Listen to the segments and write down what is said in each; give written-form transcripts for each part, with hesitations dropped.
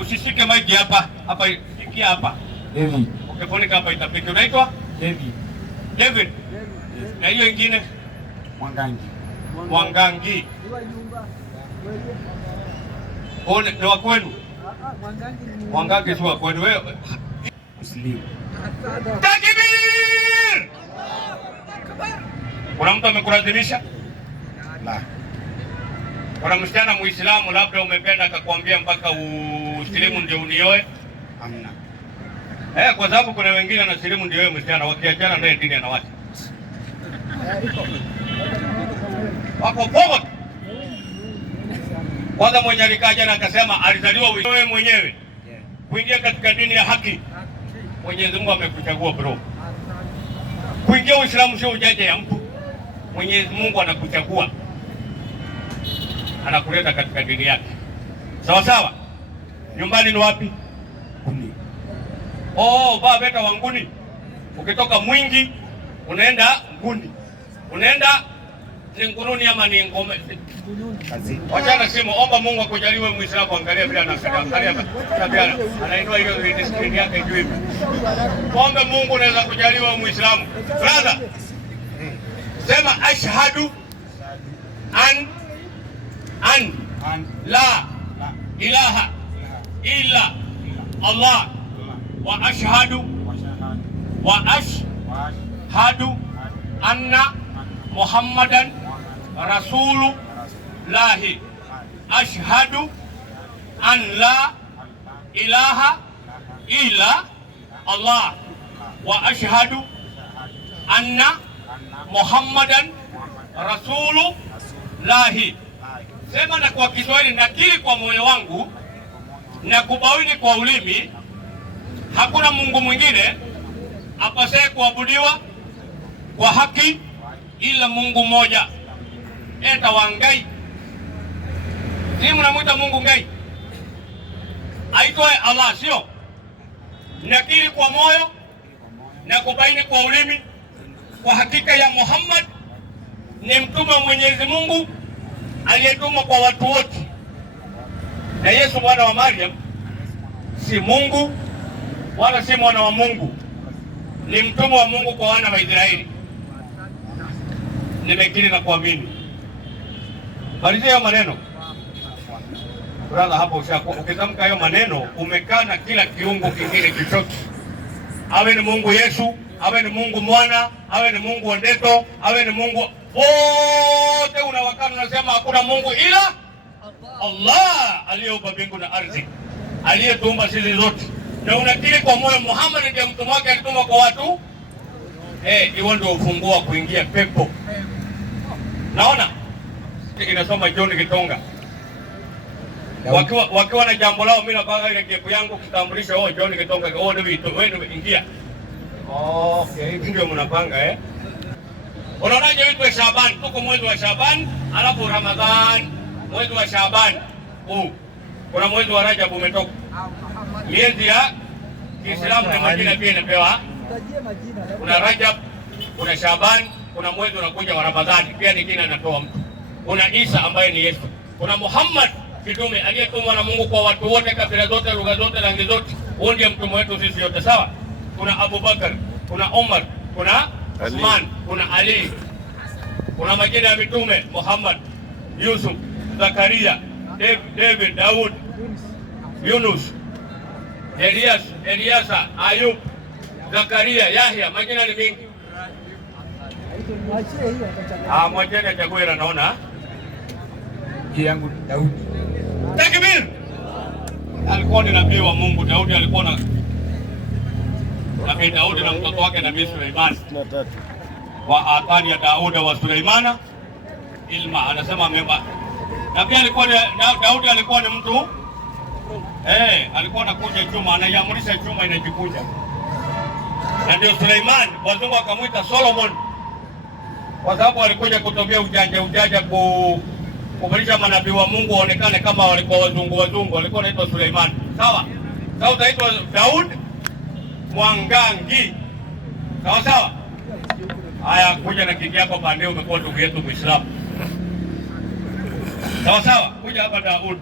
Usishike maiki hapa. Hapa sikia hapa. David. Ukifunika hapa itapita. Unaitwa? David. David. Na hiyo ingine? Mwangangi. Mwangangi. Ole ni wa kwenu? Mwangangi si wa kwenu wewe. Muslim. Takbir! Kuna mtu amekulazimisha? La. Kuna msichana Muislamu labda umependa akakwambia mpaka usilimu ndio unioe? Hamna. Kwa sababu kuna wengine na silimu ndio wewe msichana wakiachana naye dini anawacha. Wako pogo. Kwanza mwenye alikaja na akasema alizaliwa wewe mwenyewe kuingia katika dini ya haki. Mwenyezi Mungu amekuchagua bro. Kuingia Uislamu sio ujaje ya mtu. Mwenyezi Mungu anakuchagua. Anakuleta katika dini yake. Sawa sawa? Nyumbani ni wapi? Kuni. Beta wa Nguni. Ukitoka Mwingi unaenda Nguni. Unaenda ni Nguruni ama ni Ngome? Kazi. Wachana simu, omba Mungu akujaliwe Muislamu, angalia bila angalia tabia. Anainua hiyo screen yake juu hivi. Ombe Mungu unaweza kujaliwa Muislamu. Brother. Sema ashhadu an la ilaha illa Allah wa ashhadu anna Muhammadan Rasulullah. Ashhadu an la ilaha illa Allah wa ashhadu anna Muhammadan Rasulullah. Sema na kwa Kiswahili, nakiri kwa moyo wangu na kubaini kwa ulimi hakuna Mungu mwingine apasaye kuabudiwa kwa haki ila Mungu mmoja. Eta wangai. Si mnamuita Mungu ngai? Aitwaye Allah, sio? Nakiri kwa moyo na kubaini kwa ulimi kwa hakika ya Muhammad ni mtume wa Mwenyezi Mungu aliyetumwa kwa watu wote. Na Yesu mwana wa Maryam si Mungu wala si mwana wa Mungu, ni mtume wa Mungu kwa wana wa Israeli. Nimekiri na kuamini. Malizia hayo maneno. Brother, hapo ukitamka hayo maneno umekana kila kiungo kingine chochote. Awe ni Mungu Yesu, awe ni Mungu Mwana, awe ni Mungu Ndeto, awe ni Mungu wote unawakana, unasema hakuna Mungu ila Allah aliyeumba mbingu na ardhi, aliyetuumba sisi zote. Na unakiri kwa moyo Muhammad ndiye mtume wake, alitumwa kwa watu. Hiyo ndio ufunguo wa kuingia pepo. Naona inasoma John Kitonga. Wakiwa na jambo lao, mimi napanga ile kepu yangu kitambulisho. John Kitonga, wewe ingia. Okay, ndio mnapanga Unaonaje uitwe Shaban? Tuko mwezi wa Shaban, alafu Ramadhan, mwezi wa Shaban. Kuna mwezi wa Rajab umetoka. Miezi ya Kiislamu na majina pia inapewa. Kuna Rajab, kuna Shaban, kuna mwezi unakuja wa Ramadhani, pia ni jina anatoa mtu. Kuna Isa ambaye ni Yesu. Kuna Muhammad mtume aliyetumwa na Mungu kwa watu wote, kabila zote, lugha zote, rangi zote. Huyo ndiye mtume wetu sisi yote, sawa? Kuna Abu Bakar, kuna Umar, kuna Uthman, kuna Ali. Kuna majina ya mitume: Muhammad, Yusuf, Zakaria, David, Daud, Yunus, Eliasa, Ayub, Zakaria, Yahya. Majina ni mingi. Mwacheni achague, naona yangu Daudi. Takbir! Alikuwa ni nabii wa Mungu. Daudi alikuwa na Nabii Daudi na mtoto wake Nabii Suleiman. Wa atani ya Dauda wa Suleimana ilma, anasema ameba. Na pia Daudi alikuwa ni mtu alikuwa anakuja chuma, anaiamrisha chuma inajikunja. Na ndio Suleiman wazungu akamwita Solomon, kwa sababu alikuja kutobea ujanja kubadilisha manabii wa Mungu waonekane kama walikuwa wazungu. Walikuwa wanaitwa Suleiman. Sawa? Sasa utaitwa Daud Mwangangi. Sawa sawa? Haya, kuja na kiki yako pande, umekuwa ndugu yetu Muislamu. Sawa sawa, kuja hapa Daud.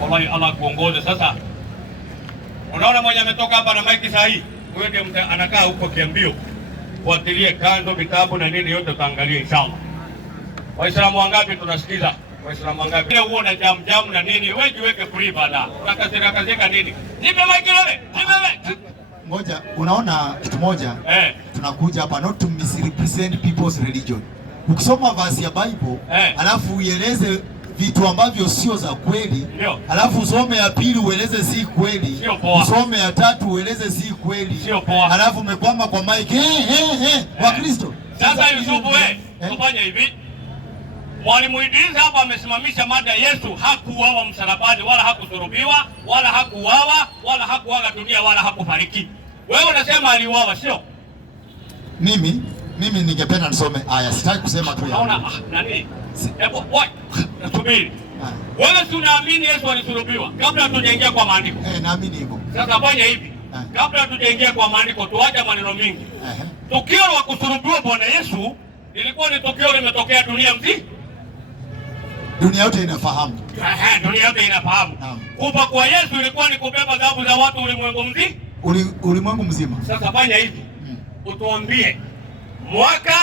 Wallahi Allah kuongoze. Sasa unaona mwenye ametoka hapa na maiki saa hii, wewe ndiye anakaa huko Kiambio, fuatilie kanzo vitabu na nini yote utaangalia inshallah. Waislamu wangapi tunasikiza? Waislamu wangapi? Leo uona jam na nini? Wewe jiweke free bana. Unakazeka nini? Nipe maiki wewe. Ngoja, unaona kitu moja, tunakuja hapa not to misrepresent people's religion. Ukisoma verse ya Bible, alafu ueleze vitu ambavyo sio za kweli, alafu usome ya pili ueleze si kweli, usome ya tatu ueleze si kweli, alafu umekwama kwa mic wa Kristo. Sasa Yusufu wewe, tufanye hivi. Mwalimu Idris hapa amesimamisha mada Yesu hakuuawa msalabani, wala hakusulubiwa, wala hakuuawa, wala hakuaga dunia, wala hakufariki. Wewe unasema aliuawa, sio? Mimi ningependa nisome aya, sitaki kusema tu. Unaona nani? Hebu subiri. Wewe si unaamini Yesu alisulubiwa kabla hatujaingia kwa maandiko? Naamini hivyo. Sasa fanya hivi. Kabla hatujaingia kwa maandiko tuache maneno mengi. Tukio la kusulubiwa Bwana Yesu ilikuwa ni tukio limetokea dunia mzima. Dunia yote inafahamu. Dunia yote inafahamu. Kufa kwa Yesu ilikuwa ni kubeba dhambi za watu ulimwengu mzima. Ulimwengu mzima. Sasa fanya hivi. Utuambie mwaka,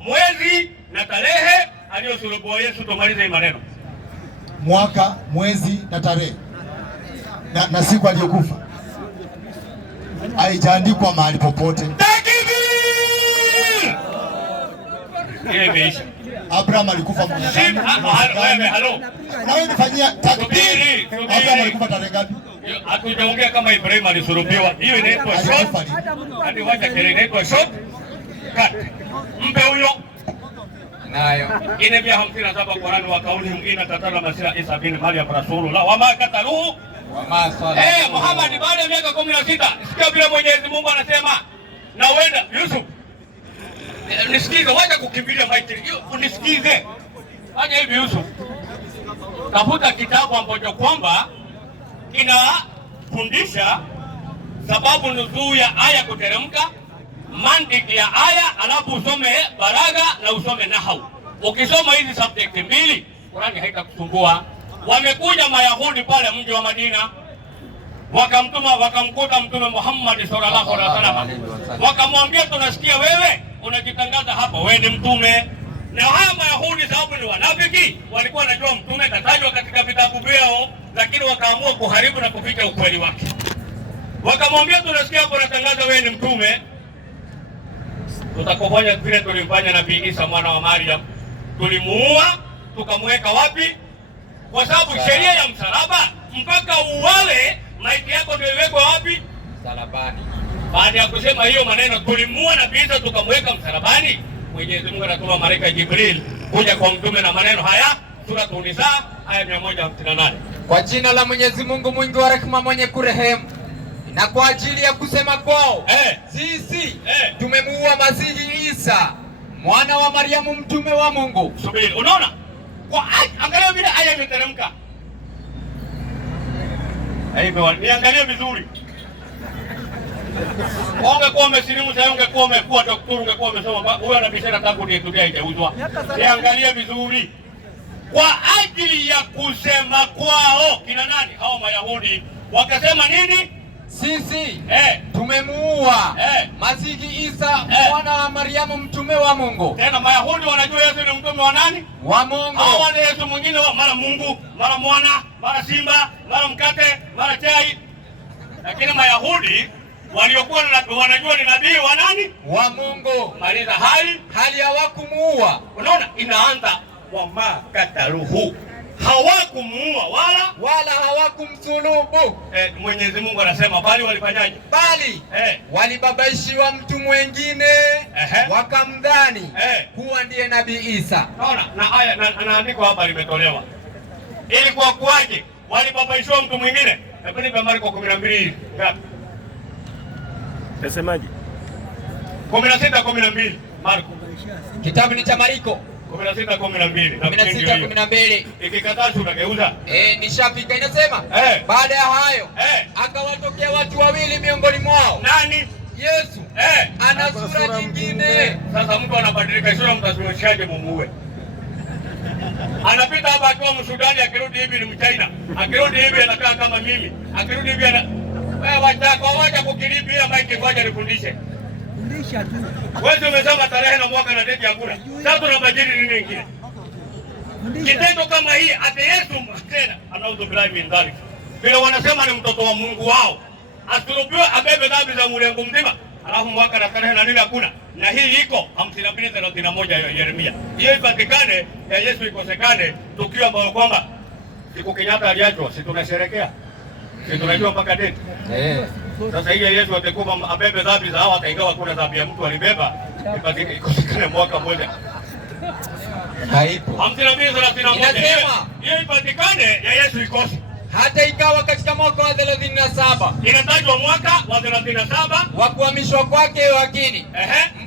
mwezi na tarehe aliyosulubiwa Yesu, tumalize hii maneno. Mwaka, mwezi na tarehe na siku aliyokufa haijaandikwa mahali popote. Ile imeisha. Abraham alikufa mwaka gani? Halo. Na wewe unifanyia takbiri. Abraham alikufa tarehe ngapi? Hatujaongea kama Ibrahim alisulubiwa. Hiyo inaitwa short. Hadi wacha kile inaitwa short. Mpe huyo. Nayo. Ine 57 Qur'an wa kauli mwingine tatala masira Isa bin Maryam Rasulullah wa ma kataluhu wa ma sallallahu. Muhammad baada ya miaka 16 sikia bila Mwenyezi Mungu anasema na uenda Yusuf. Nisikize, wacha kukimbilia maiti. Unisikize. Fanya hivi Yusuf. Tafuta kitabu ambacho kwamba kinafundisha sababu nuzuu ya aya kuteremka, mantiki ya aya, alafu usome balaga na usome nahau. Ukisoma hizi subject mbili, Qur'ani haitakusumbua. Wamekuja Mayahudi pale mji wa Madina, wakamkuta Mtume Muhammad sallallahu alaihi wasallam. Wakamwambia, tunasikia wewe unajitangaza hapa wewe ni mtume. Na haya Mayahudi sababu ni wanafiki, walikuwa wanajua mtume katajwa katika vitabu vyao, lakini wakaamua kuharibu na kuficha ukweli wake. Wakamwambia, tunasikia hapo unatangaza wewe ni mtume. Tutakufanya vile tulimfanya Nabii Isa mwana wa Maryam. Tulimuua, tukamweka wapi? Kwa sababu sheria ya msalaba, mpaka uwale maiti yako ndio iwekwe wapi? Msalabani. Baada ya kusema hiyo maneno, tulimuua Nabii Isa tukamweka msalabani, Mwenyezi Mungu anatuma malaika Jibril kuja kwa mtume na maneno haya, sura An-Nisa aya 158. Kwa jina la Mwenyezi Mungu mwingi wa rehema mwenye kurehemu, na kwa ajili ya kusema kwao sisi tumemuua Masihi Isa mwana wa Mariamu mtume wa Mungu. Subiri, unaona? Angalia vile aya imeteremka. Niangalie vizuri. Ungekuwa umesilimu sasa, ungekuwa umekuwa daktari, ungekuwa umesoma, huyo anabishana tangu ndiye haijauzwa. Niangalie vizuri. Kwa ajili ya kusema kwao kina nani? Hao Mayahudi wakasema nini? Sisi tumemuua Masihi Isa mwana wa Mariamu mtume wa Mungu. Tena Mayahudi wanajua Yesu ni mtume wa nani? Wa Mungu. Hao wana Yesu mwingine mara Mungu, mara mwana, mara simba, mara mkate, mara chai. Lakini Mayahudi waliokuwa wanajua ni nabii wa nani? Wa Mungu. Maliza hali hawakumuua. Unaona, inaanza wa ma kataluhu. Hawakumuua wala hawakumsulubu. Mwenyezi Mungu anasema bali walifanyaje? Bali walibabaishiwa mtu mwingine wakamdhani kuwa ndiye Nabii Isa. Naona na aya anaandikwa hapa limetolewa. Ili kwa kuaje walibabaishiwa mtu mwingine? Hebu nipe Marko 12 ngapi? Nasemaje? 16:12 Marko. Kitabu ni cha Marko 16:12. Ikikataa unageuza. Nishafika. Inasema baada ya hayo akawatokea watu wawili miongoni mwao. Nani? Yesu. Ana sura nyingine. Sasa mtu anabadilika sura, mtasuluhishaje mumuue? Anapita hapa akiwa Msudani, akirudi hivi ni Mchina. Akirudi hivi anakaa kama mimi. Akirudi hivi wewe wacha kukiribia maiki, ngoja nifundishe. Fundisha tu. Wewe umesema tarehe na mwaka na date hakuna. Sasa tunabadili nini kingine? Kitendo kama hii ate Yesu tena anaudhu billahi min dhalik. Vile wanasema ni mtoto wa Mungu wao. Asulubiwe abebe dhambi za ulimwengu mzima. Alafu mwaka na tarehe na nini hakuna. Na hii iko 52:31 ya Yeremia. Hiyo ipatikane ya Yesu ikosekane, tukio ambalo kwamba siku Kenyatta aliachwa, si tunasherehekea. Si tunajua mpaka date. Sasa hii Yesu atakuwa abebe dhambi za hao, hata ingawa kuna dhambi ya mtu alibeba, ikosekane mwaka mmoja. Haipo. 52:31. Hiyo ipatikane ya Yesu ikose. Hata ikawa katika mwaka wa 37. Inatajwa mwaka wa 37 wa kuhamishwa kwake Yoakini,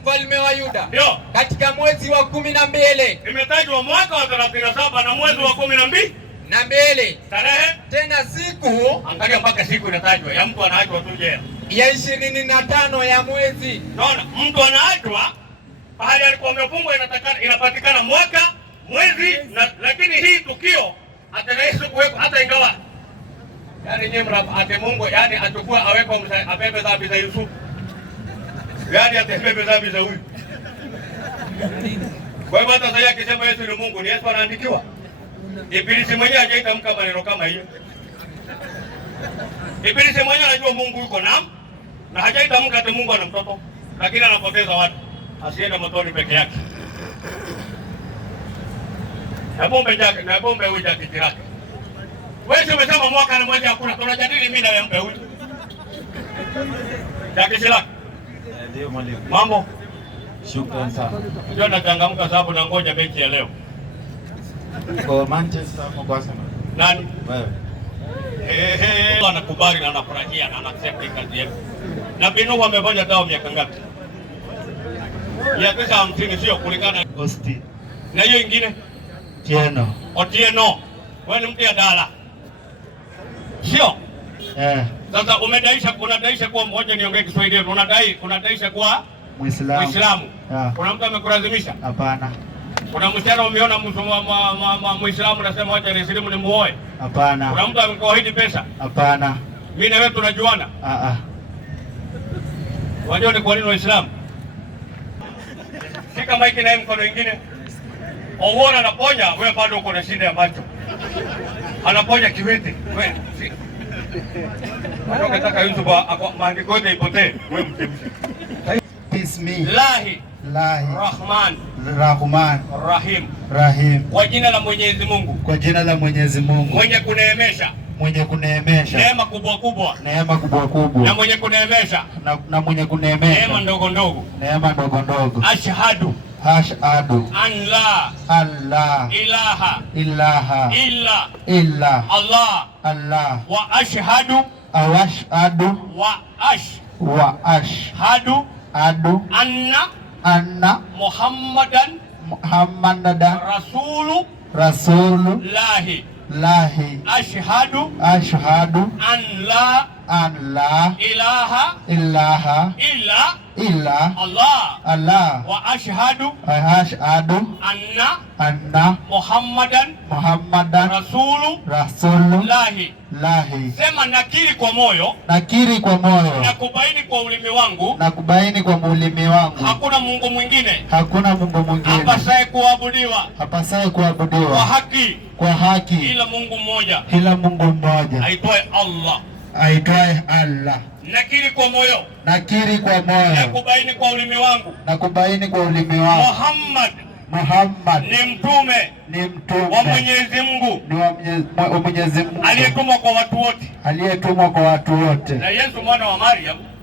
mfalme wa Yuda. Ndio. Katika mwezi wa 12. Imetajwa mwaka wa 37 na mwezi wa 12 na mbele. Tarehe tena siku, angalia mpaka siku inatajwa ya mtu anaachwa tu jela. Ya 25 ya mwezi. Naona mtu anaachwa pahali alikuwa amefungwa, inapatikana mwaka, mwezi na, lakini hii tukio atakayesu kuweko hata ingawa yani nyemra ate Mungu yani achukua awekwa abebe dhambi za Yusufu. Yani atebebe dhambi za huyu. Kwa hivyo hata sasa akisema Yesu ni Mungu, ni Yesu anaandikiwa. Ibilisi mwenyewe hajaitamka maneno kama hiyo. Ibilisi mwenyewe anajua Mungu yuko na hajaitamka ati Mungu ana mtoto, lakini anapoteza watu. Asiende motoni peke yake. Na bombe huyu jakijiraka. Wewe umesema mwaka na mwezi hakuna, tunajadili mimi na mpe huyu. Jakijiraka. Ndio mwalimu. Mambo? Shukrani sana. Ndio nachangamka sababu na ngoja mechi ya leo. Kwa Manchester kwa Arsenal. Nani? Wewe. Anakubali na anafurahia na anaccept kazi yake. Na Binu wamefanya dawa miaka ngapi? Ya 950 sio kulingana Osti. na hiyo ingine. Otieno. Wewe ni mtu ya dala. Sio? Sasa unadaisha kuwa mmoja, niongee Kiswahili. Unadaisha kuwa Muislamu. Kuna mtu amekulazimisha? Hapana. Kuna msichana umeona Muislamu nasema wacha nisilimu ni muoe? Hapana. Kuna mtu amekuahidi pesa? Hapana. Mimi na wewe tunajuana? Wajua ni kwa nini Waislamu? Shika maiki na mkono mwingine. Owona anaponya, wewe bado uko na shida ya macho. Anaponya kiwete. Wewe. Unataka Yusufu maandiko yote ipotee, wewe mtemshi. Bismillah. Rahman. Rahim. Kwa jina la Mwenyezi Mungu. Mwenye kuneemesha. Neema kubwa kubwa. Na mwenye kuneemesha. Neema ndogo ndogo. Ashhadu an la ilaha illa Allah wa ashhadu anna Muhammadan Rasulullahi. Ashhadu an la ilaha illa Allah wa ashhadu anna Muhammadan Rasulullahi. Sema nakiri kwa moyo, na kubaini kwa ulimi wangu, hakuna Mungu mwingine apasaye kuabudiwa kwa haki ila Mungu mmoja aitwaye Allah. Nakiri kwa moyo, na kubaini kwa ulimi wangu, Muhammad ni mtume wa Mwenyezi Mungu, aliyetumwa kwa watu wote.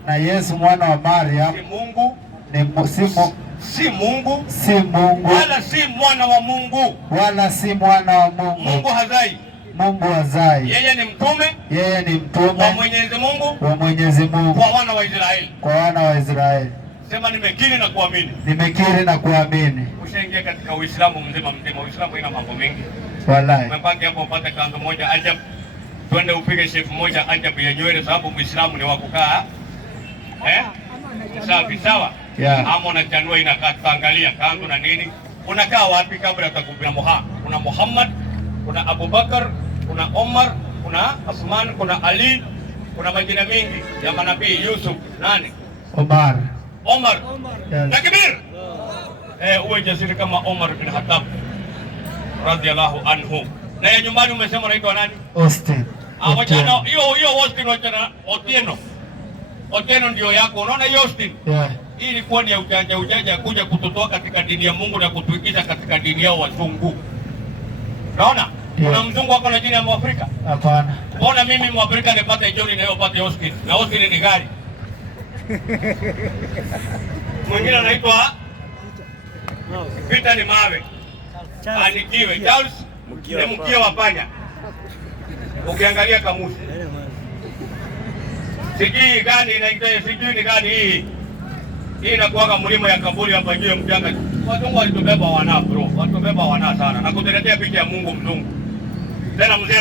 Na Yesu mwana wa Maryam si Mungu wala si mwana wa Mungu. Mungu hazai. Yeye ni mtume wa Mwenyezi Mungu kwa wana wa Israeli. Sema nimekiri na kuamini. Ushaingia katika Uislamu mzima. Uislamu ina mambo mengi. Wallahi. Umepanga hapo upate kanzo moja ajabu. Twende upige shefu moja ajabu ya nywele, sababu Muislamu ni wa kukaa. Sawa? Yeah. Ama unachanua inakaa, angalia kanzo na nini. Unakaa wapi kabla ya takubira Muhammad? kuna Muhammad, kuna Abubakar, kuna Omar, kuna Uthman, kuna Ali, kuna majina mengi ya manabii. Yusuf, nani? Omar. Yes. Takbir. Uwe jasiri kama Omar bin Khattab radhiallahu anhu. Na ya nyumbani umesema unaitwa nani? Austin. Wachana hiyo Austin, wachana Otieno ndio yako. Unaona hiyo Austin? Yeah. Hii ilikuwa ni ujanja kuja kututoa katika dini ya Mungu na kutuingiza katika dini yao wazungu. Unaona? Yeah. Kuna mzungu wako na jina ya Mwafrika? Hapana. Mbona mimi Mwafrika nipate John na yeye upate Austin? Na Austin ni gari. Mwingine anaitwa Peter ni mawe. Anikiwe. Charles ni mkia wa panya. Ukiangalia kamusi. Sijui gani inaitwa, sijui ni gani hii. Hii inakuwa mlima ya kaburi hapa juu ya mjanga. Watu walitubeba wana bro. Watu beba wana sana. Na kutetea picha ya Mungu mzungu. Tena mzee